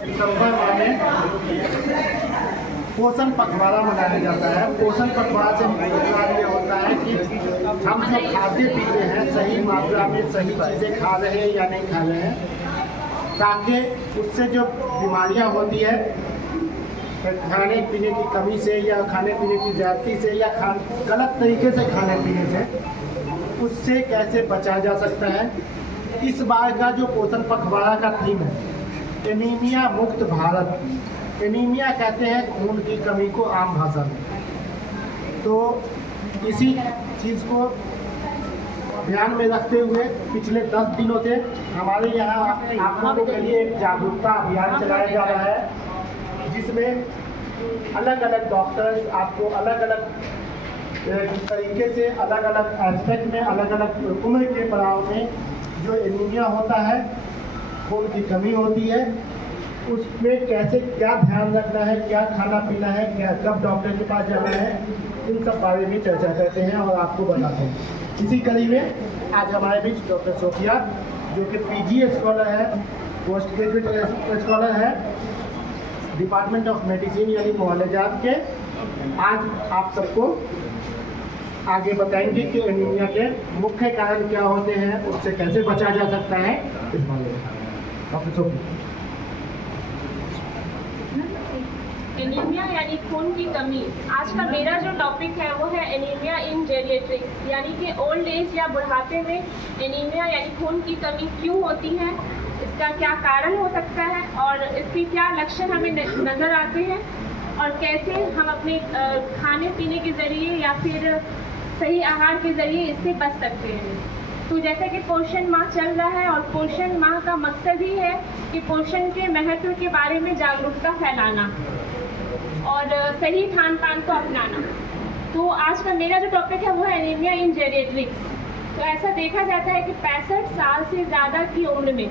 सितंबर माह में पोषण पखवाड़ा मनाया जाता है। पोषण पखवाड़ा से मतलब ये होता है कि हम जो खाते पीते हैं सही मात्रा में सही चीज़ें खा रहे हैं या नहीं खा रहे हैं, ताकि उससे जो बीमारियां होती है खाने पीने की कमी से या खाने पीने की ज़्यादती से या गलत तरीके से खाने पीने से, उससे कैसे बचा जा सकता है। इस बार का जो पोषण पखवाड़ा का थीम है एनीमिया मुक्त भारत। एनीमिया कहते हैं खून की कमी को आम भाषा में। तो इसी चीज़ को ध्यान में रखते हुए पिछले 10 दिनों से हमारे यहाँ आप लोगों के लिए एक जागरूकता अभियान चलाया जा रहा है, जिसमें अलग अलग डॉक्टर्स आपको अलग अलग तरीके से अलग अलग एस्पेक्ट में अलग अलग उम्र के पड़ाव में जो एनीमिया होता है, खून की कमी होती है, उसमें कैसे क्या ध्यान रखना है, क्या खाना पीना है, क्या कब डॉक्टर के पास जाना है, इन सब बारे में चर्चा करते हैं और आपको बताते हैं। इसी कड़ी में आज हमारे बीच डॉक्टर सोफिया, जो कि पीजी स्कॉलर है, पोस्ट ग्रेजुएट स्कॉलर है, डिपार्टमेंट ऑफ मेडिसिन यानी मुआलजात के, आज आप सबको आगे बताएंगे कि एनीमिया के मुख्य कारण क्या होते हैं, उससे कैसे बचा जा सकता है, इस बारे में डॉक्टर सोफिया। एनीमिया यानी खून की कमी। आज का मेरा जो टॉपिक है वो है एनीमिया इन जेरिएट्रिक्स, यानी कि ओल्ड एज या बुढ़ापे में एनीमिया यानी खून की कमी क्यों होती है, इसका क्या कारण हो सकता है और इसके क्या लक्षण हमें नज़र आते हैं और कैसे हम अपने खाने पीने के ज़रिए या फिर सही आहार के ज़रिए इससे बच सकते हैं। तो जैसे कि पोषण माह चल रहा है और पोषण माह का मकसद ही है कि पोषण के महत्व के बारे में जागरूकता फैलाना और सही खान पान को अपनाना। तो आज का मेरा जो टॉपिक है वो है एनीमिया इन जेरिएट्रिक्स। तो ऐसा देखा जाता है कि 65 साल से ज़्यादा की उम्र में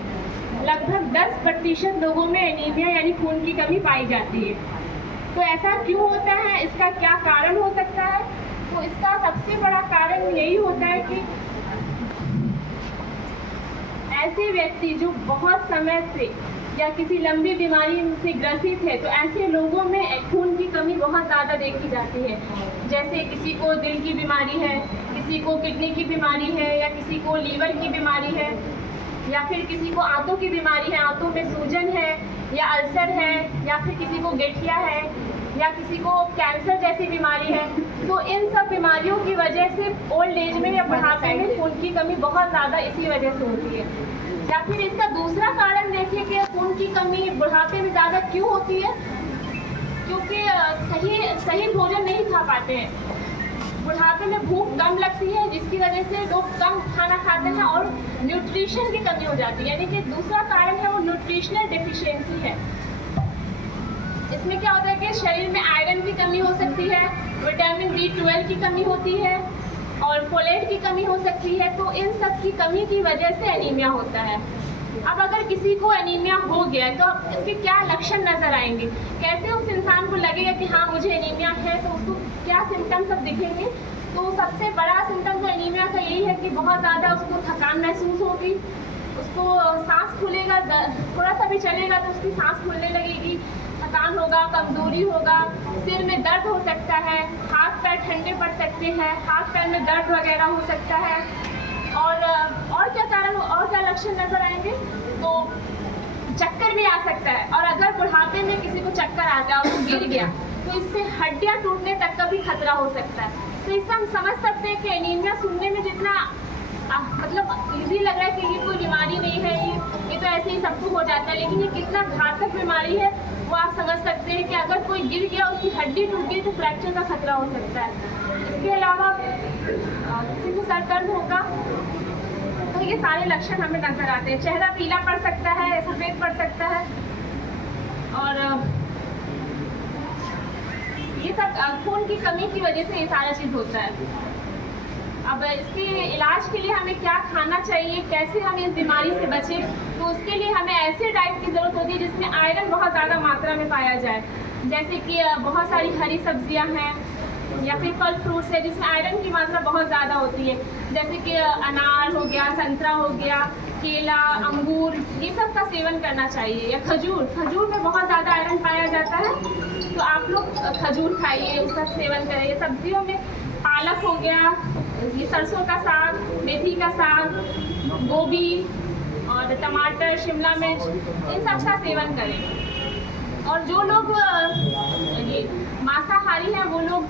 लगभग 10% लोगों में एनीमिया यानी खून की कमी पाई जाती है। तो ऐसा क्यों होता है, इसका क्या कारण हो सकता है? तो इसका सबसे बड़ा कारण यही होता है कि ऐसे व्यक्ति जो बहुत समय से या किसी लंबी बीमारी से ग्रसित है, तो ऐसे लोगों में खून की कमी बहुत ज़्यादा देखी जाती है। जैसे किसी को दिल की बीमारी है, किसी को किडनी की बीमारी है, या किसी को लीवर की बीमारी है, या फिर किसी को आंतों की बीमारी है, आंतों में सूजन है या अल्सर है, या फिर किसी को गठिया है, या किसी को कैंसर जैसी बीमारी है। तो इन सब बीमारियों की वजह से ओल्ड एज में या बुढ़ापे में खून की कमी बहुत ज़्यादा इसी वजह से होती है। या फिर इसका दूसरा कारण देखिए कि खून की कमी बुढ़ापे में ज़्यादा क्यों होती है, क्योंकि सही भोजन नहीं खा पाते हैं। बुढ़ापे में भूख कम लगती है, जिसकी वजह से लोग कम खाना खाते हैं और न्यूट्रिशन की कमी हो जाती है। यानी कि दूसरा कारण है वो न्यूट्रिशनल डेफिशिएंसी है। इसमें क्या होता है कि शरीर में आयरन की कमी हो सकती है, विटामिन B12 की कमी होती है और फोलेट की कमी हो सकती है। तो इन सब की कमी की वजह से एनीमिया होता है। अब अगर किसी को एनीमिया हो गया तो इसके क्या लक्षण नज़र आएंगे, कैसे उस इंसान को लगेगा कि हाँ मुझे एनीमिया है, तो उसको क्या सिम्टम्स सब दिखेंगे। तो सबसे बड़ा सिम्टम तो एनीमिया का यही है कि बहुत ज़्यादा उसको थकान महसूस होगी, उसको सांस फूलेगा, थोड़ा सा भी चलेगा तो उसकी सांस फूलने लगेगी, थकान होगा, कमजोरी होगा, सिर में दर्द हो सकता है, हाथ पैर ठंडे पड़ सकते हैं, हाथ पैर में दर्द वगैरह हो सकता है। और क्या कारण और क्या लक्षण नजर आएंगे, तो चक्कर भी आ सकता है। और अगर बुढ़ापे में किसी को चक्कर आ गया और वो गिर गया तो इससे हड्डियां टूटने तक का भी खतरा हो सकता है। तो इससे हम समझ सकते हैं कि एनीमिया सुनने में जितना मतलब इजी लग रहा है कि ये कोई बीमारी नहीं है, ये तो ऐसे ही सबको हो जाता है, लेकिन ये कितना घातक बीमारी है वो आप समझ सकते हैं कि अगर कोई गिर गया, उसकी हड्डी टूट गई तो फ्रैक्चर का खतरा हो सकता है। इसके अलावा किसी को सर दर्द होगा तो ये सारे लक्षण हमें नजर आते हैं। चेहरा पीला पड़ सकता है, सफेद पड़ सकता है, और ये सब खून की कमी की वजह से ये सारा चीज़ होता है। अब इसके इलाज के लिए हमें क्या खाना चाहिए, कैसे हम इस बीमारी से बचें, तो उसके लिए हमें ऐसे डाइट की ज़रूरत होती है जिसमें आयरन बहुत ज़्यादा मात्रा में पाया जाए। जैसे कि बहुत सारी हरी सब्जियां हैं, या फिर फल फ्रूट्स है जिसमें आयरन की मात्रा बहुत ज़्यादा होती है, जैसे कि अनार हो गया, संतरा हो गया, केला, अंगूर, ये सब का सेवन करना चाहिए। या खजूर में बहुत ज़्यादा आयरन पाया जाता है, तो आप लोग खजूर खाइए, उसका सेवन करिए। सब्जियों में पालक हो गया, ये सरसों का साग, मेथी का साग, गोभी और टमाटर, शिमला मिर्च, इन सब का सेवन करें। और जो लोग ये मांसाहारी हैं वो लोग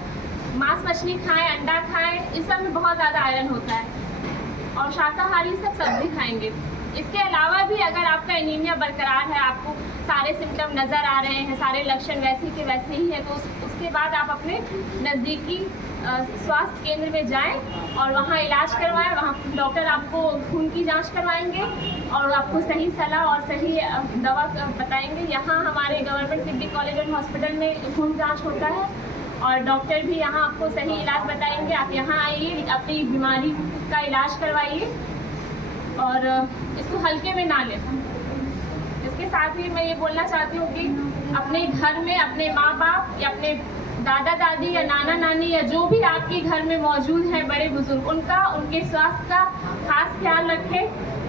मांस मछली खाएं, अंडा खाएं, इस सब में बहुत ज़्यादा आयरन होता है। और शाकाहारी सब सब्जी खाएंगे। इसके अलावा भी अगर आपका एनीमिया बरकरार है, आपको सारे सिम्टम नज़र आ रहे हैं, सारे लक्षण वैसे के वैसे ही है, तो उसके बाद आप अपने नज़दीकी स्वास्थ्य केंद्र में जाएं और वहाँ इलाज करवाएं। वहाँ डॉक्टर आपको खून की जांच करवाएंगे और आपको सही सलाह और सही दवा बताएंगे। यहाँ हमारे government degree college and hospital में खून जांच होता है और डॉक्टर भी यहाँ आपको सही इलाज बताएंगे। आप यहाँ आइए, अपनी बीमारी का इलाज करवाइए और इसको हल्के में ना लें। इसके साथ ही मैं ये बोलना चाहती हूँ कि अपने घर में अपने माँ बाप या अपने दादा दादी या नाना नानी या जो भी आपके घर में मौजूद है बड़े बुजुर्ग, उनके स्वास्थ्य का खास ख्याल रखें,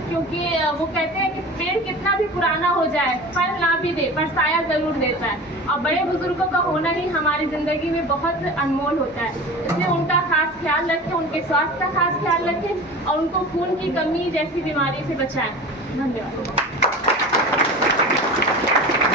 क्योंकि वो कहते हैं कि पेड़ कितना भी पुराना हो जाए, फल ना भी दे पर साया ज़रूर देता है। और बड़े बुजुर्गों का होना ही हमारी ज़िंदगी में बहुत अनमोल होता है, इसलिए उनका खास ख्याल रखें, उनके स्वास्थ्य का खास ख्याल रखें और उनको खून की कमी जैसी बीमारी से बचाएं। धन्यवाद।